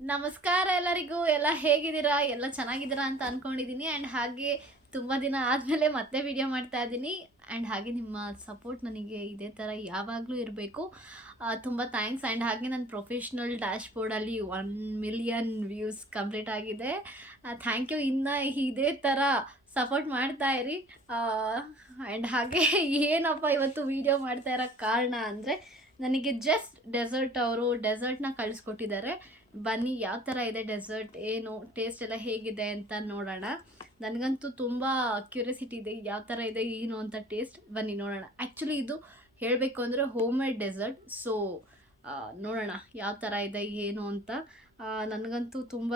ನಮಸ್ಕಾರ ಎಲ್ಲರಿಗೂ. ಎಲ್ಲ ಹೇಗಿದ್ದೀರಾ? ಎಲ್ಲ ಚೆನ್ನಾಗಿದ್ದೀರಾ ಅಂತ ಅಂದ್ಕೊಂಡಿದ್ದೀನಿ. ಆ್ಯಂಡ್ ಹಾಗೆ ತುಂಬ ದಿನ ಆದಮೇಲೆ ಮತ್ತೆ ವಿಡಿಯೋ ಮಾಡ್ತಾ ಇದ್ದೀನಿ. ಆ್ಯಂಡ್ ಹಾಗೆ ನಿಮ್ಮ ಸಪೋರ್ಟ್ ನನಗೆ ಇದೇ ಥರ ಯಾವಾಗಲೂ ಇರಬೇಕು. ತುಂಬ ಥ್ಯಾಂಕ್ಸ್. ಆ್ಯಂಡ್ ಹಾಗೆ ನನ್ನ ಪ್ರೊಫೆಷ್ನಲ್ ಡ್ಯಾಶ್ಬೋರ್ಡಲ್ಲಿ 1,000,000 ವ್ಯೂಸ್ ಕಂಪ್ಲೀಟ್ ಆಗಿದೆ. Thank you. ಇನ್ನು ಇದೇ ಥರ ಸಪೋರ್ಟ್ ಮಾಡ್ತಾ ಇರಿ. ಆ್ಯಂಡ್ ಹಾಗೆ ಏನಪ್ಪ ಇವತ್ತು ವಿಡಿಯೋ ಮಾಡ್ತಾ ಇರೋ ಕಾರಣ ಅಂದರೆ, ನನಗೆ ಜಸ್ಟ್ ಡೆಸರ್ಟ್ ಅವರು ಡೆಸರ್ಟ್ನ ಕಳಿಸ್ಕೊಟ್ಟಿದ್ದಾರೆ. ಬನ್ನಿ ಯಾವ ಥರ ಇದೆ ಡೆಸರ್ಟ್, ಏನು ಟೇಸ್ಟ್ ಎಲ್ಲ ಹೇಗಿದೆ ಅಂತ ನೋಡೋಣ. ನನಗಂತೂ ತುಂಬ ಕ್ಯೂರಿಯಾಸಿಟಿ ಇದೆ, ಯಾವ ಥರ ಇದೆ ಏನು ಅಂತ ಟೇಸ್ಟ್. ಬನ್ನಿ ನೋಡೋಣ. ಆ್ಯಕ್ಚುಲಿ ಇದು ಹೇಳಬೇಕು ಅಂದರೆ ಹೋಮ್ ಮೇಡ್ ಡೆಸರ್ಟ್. ಸೊ ನೋಡೋಣ ಯಾವ ಥರ ಇದೆ ಏನು ಅಂತ. ನನಗಂತೂ ತುಂಬ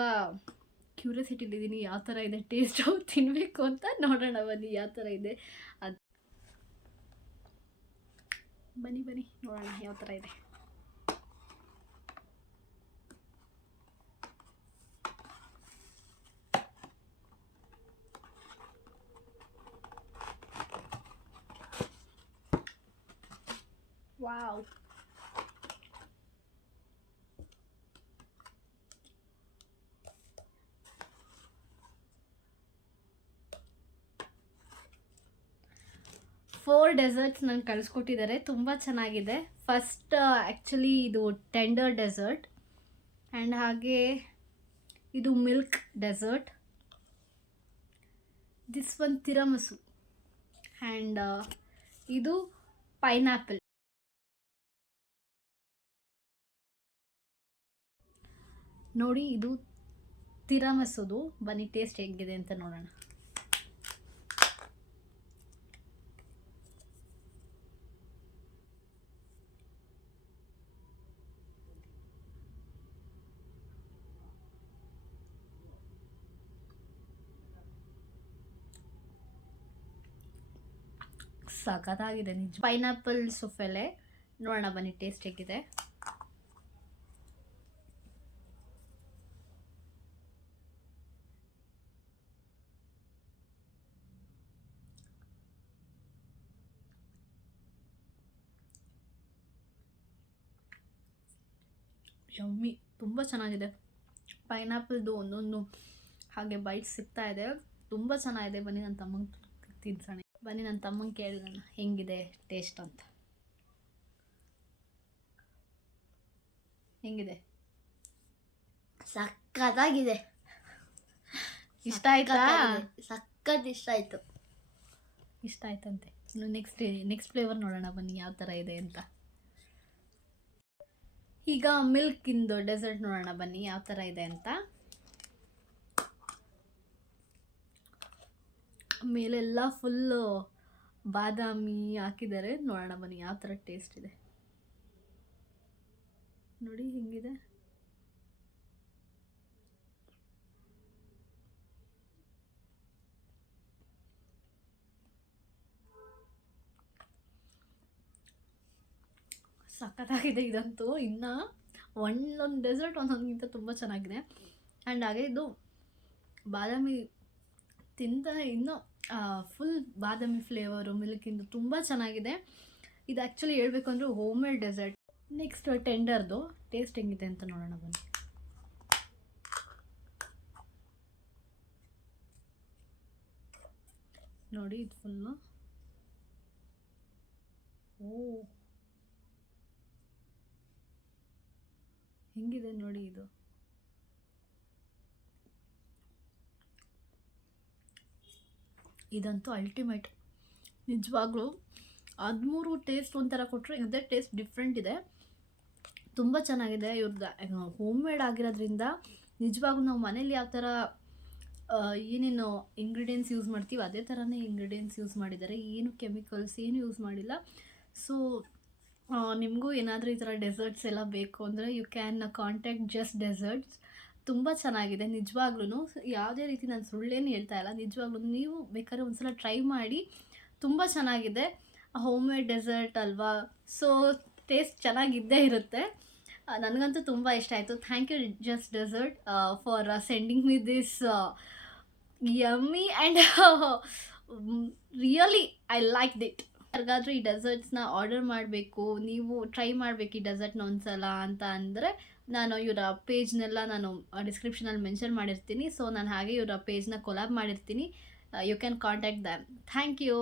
ಕ್ಯೂರಿಯಾಸಿಟಿಲಿದ್ದೀನಿ ಯಾವ ಥರ ಇದೆ ಟೇಸ್ಟು, ತಿನ್ನಬೇಕು ಅಂತ. ನೋಡೋಣ ಬನ್ನಿ ಯಾವ ಥರ ಇದೆ ಅದು. ಬನ್ನಿ ನೋಡೋಣ ಯಾವ ಥರ ಇದೆ. ವಾವ್, ಫೋರ್ ಡೆಸರ್ಟ್ಸ್ ನಂಗೆ ಕಳಿಸ್ಕೊಟ್ಟಿದ್ದಾರೆ. ತುಂಬ ಚೆನ್ನಾಗಿದೆ. ಫಸ್ಟ್ ಆ್ಯಕ್ಚುಲಿ ಇದು ಟೆಂಡರ್ ಡೆಸರ್ಟ್, ಆ್ಯಂಡ್ ಹಾಗೆ ಇದು milk dessert. This one tiramisu, and ಇದು ಪೈನಾಪಲ್. ನೋಡಿ ಇದು ತಿರಮಸುದು. ಬನ್ನಿ ಟೇಸ್ಟ್ ಹೇಗಿದೆ ಅಂತ ನೋಡೋಣ. ಸಖತ್ತಾಗಿದೆ ನಿಜ. ಪೈನಾಪಲ್ ಸುಫೆಲೆ. ನೋಡೋಣ ಬನ್ನಿ ಟೇಸ್ಟ್ ಹೇಗಿದೆ. ಯಮ್ಮಿ, ತುಂಬ ಚೆನ್ನಾಗಿದೆ. ಪೈನಾಪಲ್ದು ಒಂದೊಂದು ಹಾಗೆ ಬೈಟ್ ಸಿಗ್ತಾ ಇದೆ. ತುಂಬ ಚೆನ್ನಾಗಿದೆ. ಬನ್ನಿ ನನ್ನ ತಮ್ಮಂಗೆ ತಿನ್ಸೋಣ. ಬನ್ನಿ ನನ್ನ ತಮ್ಮಂಗೆ ಕೇಳೋಣ ಹೆಂಗಿದೆ ಟೇಸ್ಟ್ ಅಂತ. ಹೆಂಗಿದೆ? ಸಕ್ಕತ್ತಾಗಿದೆ. ಇಷ್ಟ ಆಯ್ತಾ? ಸಕ್ಕತ್ ಇಷ್ಟ ಆಯಿತು. ಇಷ್ಟ ಆಯ್ತಂತೆ. ನೆಕ್ಸ್ಟ್ ಫ್ಲೇವರ್ ನೋಡೋಣ ಬನ್ನಿ ಯಾವ ಥರ ಇದೆ ಅಂತ. ಈಗ ಮಿಲ್ಕಿಂದು ಡೆಸರ್ಟ್ ನೋಡೋಣ ಬನ್ನಿ ಯಾವ ಥರ ಇದೆ ಅಂತ. ಮೇಲೆಲ್ಲ ಫುಲ್ಲು ಬಾದಾಮಿ ಹಾಕಿದ್ದಾರೆ. ನೋಡೋಣ ಬನ್ನಿ ಯಾವ ಥರ ಟೇಸ್ಟ್ ಇದೆ. ನೋಡಿ ಹೆಂಗಿದೆ. ಸಖತ್ತಾಗಿದೆ ಇದಂತೂ. ಇನ್ನು ಒಂದೊಂದು ಡೆಸರ್ಟ್ ಒಂದೊಂದಕ್ಕಿಂತ ತುಂಬ ಚೆನ್ನಾಗಿದೆ. ಆ್ಯಂಡ್ ಹಾಗೆ ಇದು ಬಾದಾಮಿ ತಿಂತಾನೆ ಇನ್ನೂ ಫುಲ್ ಬಾದಾಮಿ ಫ್ಲೇವರು ಮಿಲ್ಕಿಂದು ತುಂಬ ಚೆನ್ನಾಗಿದೆ. ಇದು ಆ್ಯಕ್ಚುಲಿ ಹೇಳ್ಬೇಕು ಅಂದರೆ ಹೋಮ್ ಮೇಡ್ ಡೆಸರ್ಟ್. ನೆಕ್ಸ್ಟ್ ಟೆಂಡರ್ದು ಟೇಸ್ಟ್ ಹೆಂಗಿದೆ ಅಂತ ನೋಡೋಣ ಬನ್ನಿ. ನೋಡಿ ಇದು ಫುಲ್ಲು. ಓ, ಹೆಂಗಿದೆ ನೋಡಿ ಇದು. ಇದಂತೂ ಅಲ್ಟಿಮೇಟ್ ನಿಜವಾಗ್ಲೂ. 13 ಟೇಸ್ಟ್ ಒಂಥರ ಕೊಟ್ಟರು, ಇದೇ ಟೇಸ್ಟ್ ಡಿಫ್ರೆಂಟ್ ಇದೆ. ತುಂಬ ಚೆನ್ನಾಗಿದೆ. ಇವ್ರದ್ದು ಹೋಮ್ ಮೇಡ್ ಆಗಿರೋದ್ರಿಂದ ನಿಜವಾಗ್ಲೂ ನಾವು ಮನೇಲಿ ಯಾವ ಥರ ಏನೇನು ಇಂಗ್ರೀಡಿಯೆಂಟ್ಸ್ ಯೂಸ್ ಮಾಡ್ತೀವಿ ಅದೇ ಥರನೇ ಇಂಗ್ರೀಡಿಯೆಂಟ್ಸ್ ಯೂಸ್ ಮಾಡಿದ್ದಾರೆ. ಏನು ಕೆಮಿಕಲ್ಸ್ ಏನು ಯೂಸ್ ಮಾಡಿಲ್ಲ. ಸೊ ನಿಮಗೂ ಏನಾದರೂ ಈ ಥರ ಡೆಸರ್ಟ್ಸ್ ಎಲ್ಲ ಬೇಕು ಅಂದರೆ you can contact just desserts. ತುಂಬ ಚೆನ್ನಾಗಿದೆ ನಿಜವಾಗ್ಲೂ. ಯಾವುದೇ ರೀತಿ ನಾನು ಸುಳ್ಳೇನು ಹೇಳ್ತಾ ಇಲ್ಲ. ನಿಜವಾಗ್ಲೂ ನೀವು ಬೇಕಾದ್ರೆ ಒಂದ್ಸಲ ಟ್ರೈ ಮಾಡಿ. ತುಂಬ ಚೆನ್ನಾಗಿದೆ. ಹೋಮ್ ಮೇಡ್ ಡೆಸರ್ಟ್ ಅಲ್ವಾ, ಸೊ ಟೇಸ್ಟ್ ಚೆನ್ನಾಗಿದ್ದೇ ಇರುತ್ತೆ. ನನಗಂತೂ ತುಂಬ ಇಷ್ಟ ಆಯಿತು. Thank you just dessert for sending me this yummy and really I like it. ಯಾರಿಗಾದರೂ ಈ ಡೆಸರ್ಟ್ಸ್ನ ಆರ್ಡರ್ ಮಾಡಬೇಕು, ನೀವು ಟ್ರೈ ಮಾಡಬೇಕು ಈ ಡೆಸರ್ಟ್ನ ಒಂದ್ಸಲ ಅಂತ ಅಂದರೆ ನಾನು ಇವರ ಪೇಜ್ನೆಲ್ಲ ನಾನು ಡಿಸ್ಕ್ರಿಪ್ಷನಲ್ಲಿ ಮೆನ್ಷನ್ ಮಾಡಿರ್ತೀನಿ. ಸೊ ನಾನು ಹಾಗೆ ಇವರ ಪೇಜ್ನ ಕೊಲಾಬ್ ಮಾಡಿರ್ತೀನಿ. You can contact them. Thank you.